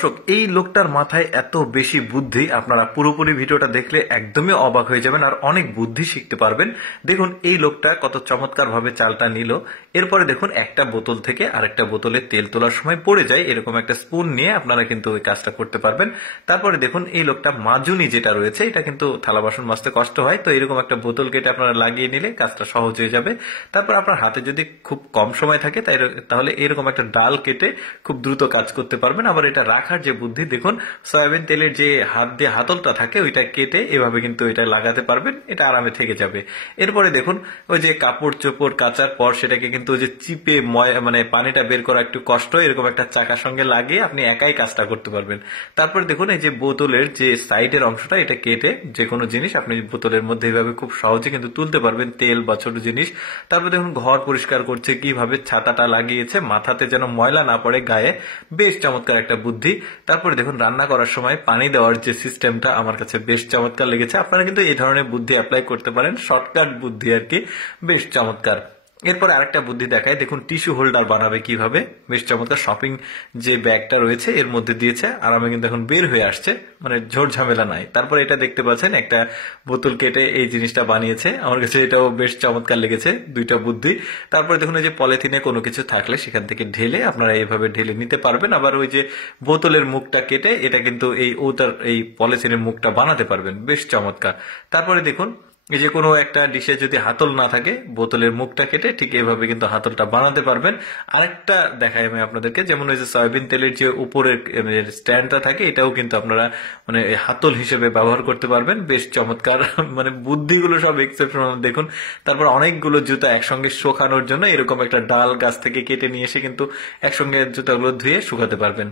দর্শক, এই লোকটার মাথায় এত বেশি বুদ্ধি, আপনারা পুরোপুরি ভিডিওটা দেখলে একদমই অবাক হয়ে যাবেন আর অনেক বুদ্ধি শিখতে পারবেন। দেখুন এই লোকটা কত চমৎকার ভাবে চালটা নিল। এরপরে দেখুন একটা বোতল থেকে আরেকটা বোতলে তেল তোলার সময় পড়ে যায়, এরকম একটা স্পুন নিয়ে আপনারা কিন্তু ওই কাজটা করতে পারবেন। তারপরে দেখুন এই লোকটা মাজুনি যেটা রয়েছে, এটা কিন্তু থালা বাসন মাজতে কষ্ট হয়, তো এরকম একটা বোতল কেটে আপনারা লাগিয়ে নিলে কাজটা সহজ হয়ে যাবে। তারপর আপনার হাতে যদি খুব কম সময় থাকে তাহলে এরকম একটা ডাল কেটে খুব দ্রুত কাজ করতে পারবেন। আবার এটা রাখার যে বুদ্ধি, দেখুন সয়াবিন তেলের যে হাত দিয়ে হাতলটা থাকে ওইটা কেটে এভাবে কিন্তু এটা লাগাতে পারবেন, এটা আরামে থেকে যাবে। এরপরে দেখুন ওই যে কাপড় চোপড় কাচার পর সেটাকে কিন্তু ওই যে চিপে মানে পানিটা বের করা একটু কষ্ট, এরকম একটা চাকার সঙ্গে লাগিয়ে আপনি একাই কাজটা করতে পারবেন। তারপরে দেখুন এই যে বোতলের যে সাইডের অংশটা, এটা কেটে যে কোনো জিনিস আপনি বোতলের মধ্যে এইভাবে খুব সহজে কিন্তু তুলতে পারবেন, তেল বা ছোট জিনিস। তারপর দেখুন ঘর পরিষ্কার করছে কিভাবে, ছাতাটা লাগিয়েছে মাথাতে যেন ময়লা না পড়ে গায়ে, বেশ চমৎকার একটা বুদ্ধি। তারপরে দেখুন রান্না করার সময় পানি দেওয়ার যে সিস্টেমটা আমার কাছে বেশ চমৎকার লেগেছে। আপনারা কিন্তু এই ধরনের বুদ্ধি অ্যাপ্লাই করতে পারেন, শর্টকাট বুদ্ধি আর কি, বেশ চমৎকার। এরপরে আরেকটা বুদ্ধি দেখায়, দেখুন টিস্যু হোল্ডার বানাবে কিভাবে, বেশ চমৎকার। শপিং যে ব্যাগটা রয়েছে এর মধ্যে দিয়েছে, আরামে কিন্তু এখন বের হয়ে আসছে, মানে ঝোর ঝামেলা নাই। তারপরে এটা দেখতে পাচ্ছেন একটা বোতল কেটে এই জিনিসটা বানিয়েছে, আমার কাছে এটাও বেশ চমৎকার লেগেছে, দুইটা বুদ্ধি। তারপরে দেখুন এই যে পলিথিনে কোনো কিছু থাকলে সেখান থেকে ঢেলে আপনারা এইভাবে ঢেলে নিতে পারবেন। আবার ওই যে বোতলের মুখটা কেটে এটা কিন্তু এই পলিথিনের মুখটা বানাতে পারবেন, বেশ চমৎকার। তারপরে দেখুন এই যে কোনো একটা ডিশে যদি হাতল না থাকে, বোতলের মুখটা কেটে ঠিক এইভাবে কিন্তু হাতলটা বানাতে পারবেন। আরেকটা দেখাই আমি আপনাদেরকে, যেমন ওই যে সয়াবিন তেলের যে উপরের স্ট্যান্ডটা থাকে, এটাও কিন্তু আপনারা মানে হাতল হিসেবে ব্যবহার করতে পারবেন, বেশ চমৎকার। মানে বুদ্ধিগুলো সব এক্সেপশনাল দেখুন। তারপর অনেকগুলো জুতা একসঙ্গে শুকানোর জন্য এরকম একটা ডাল গাছ থেকে কেটে নিয়ে এসে কিন্তু একসঙ্গে জুতাগুলো ধুয়ে শুকাতে পারবেন।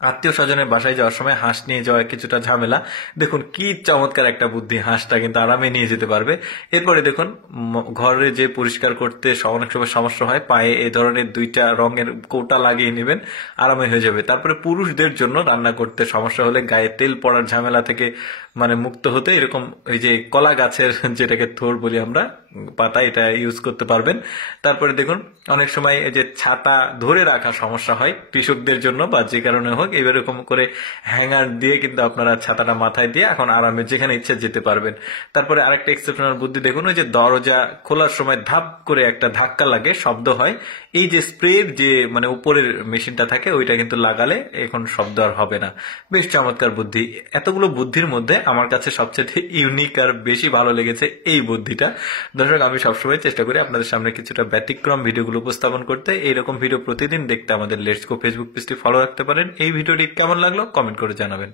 আত্মীয় স্বজনের বাসায় যাওয়ার সময় হাঁস নিয়ে যাওয়া কিছুটা ঝামেলা, দেখুন কি চমৎকার একটা বুদ্ধি, হাঁসটা কিন্তু আরামে নিয়ে যেতে পারবে। এরপরে দেখুন ঘরে যে পরিষ্কার করতে অনেক সময় সমস্যা হয়, পায়ে এই ধরনের দুইটা রঙের কৌটা লাগিয়ে নেবেন, আরামে হয়ে যাবে। তারপরে পুরুষদের জন্য রান্না করতে সমস্যা হলে গায়ে তেল পড়ার ঝামেলা থেকে মানে মুক্ত হতে এরকম এই যে কলা গাছের যেটাকে থোর বলি আমরা, পাতা, এটা ইউজ করতে পারবেন। তারপরে দেখুন অনেক সময় এই যে ছাতা ধরে রাখা সমস্যা হয় কৃষকদের জন্য বা যে কারণে হোক, এরকম করে হ্যাঙ্গার দিয়ে কিন্তু আপনারা ছাতাটা মাথায় দিয়ে এখন আরামে যেখানে ইচ্ছা যেতে পারবেন। তারপরে আরেকটা এক্সেপশনাল বুদ্ধি দেখুন, ওই যে দরজা খোলার সময় ধাপ করে একটা ধাক্কা লাগে, শব্দ হয়, এই যে স্প্রের যে মানে উপরের মেশিনটা থাকে ওইটা কিন্তু লাগালে এখন শব্দ আর হবে না, বেশ চমৎকার বুদ্ধি। এতগুলো বুদ্ধির মধ্যে আমার কাছে সবচেয়ে ইউনিক আর বেশি ভালো লেগেছে এই বুদ্ধিটা। দর্শক, আমি সবসময় চেষ্টা করি আপনাদের সামনে কিছুটা ব্যতিক্রম ভিডিওগুলো উপস্থাপন করতে। এইরকম ভিডিও প্রতিদিন দেখতে আমাদের লেটস গো ফেসবুক পেজটি ফলো রাখতে পারেন। এই ভিডিওটি কেমন লাগলো কমেন্ট করে জানাবেন।